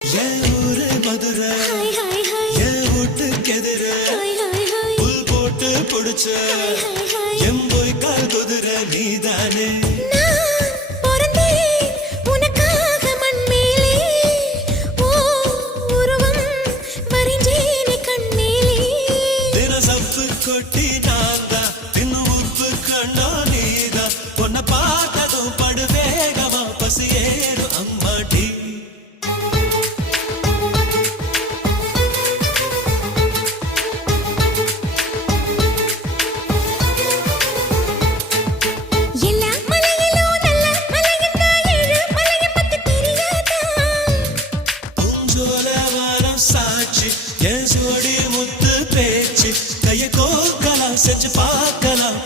என் ஊரு மதுரை என் வீட்டுக்கு எதிர புல் போட்டு புடிச்ச என் போய் கால் குதிரை நீதானே கொட்டி நான்தா தின்னு உப்பு கண்ணா நீதா பொண்ண பார்த்ததும் படுவேகமா பசி ஏறும் அம்மாடி எல்லா மலையிலும் நல்ல மலையந்தா ஏழு மலைய பத்தி தெரியாதா பூஞ்சோல வாரம் சாட்சி என் சோடி முத்து பேச்சு கைய கோக்கலாம் செஞ்சு பார்க்கலாம்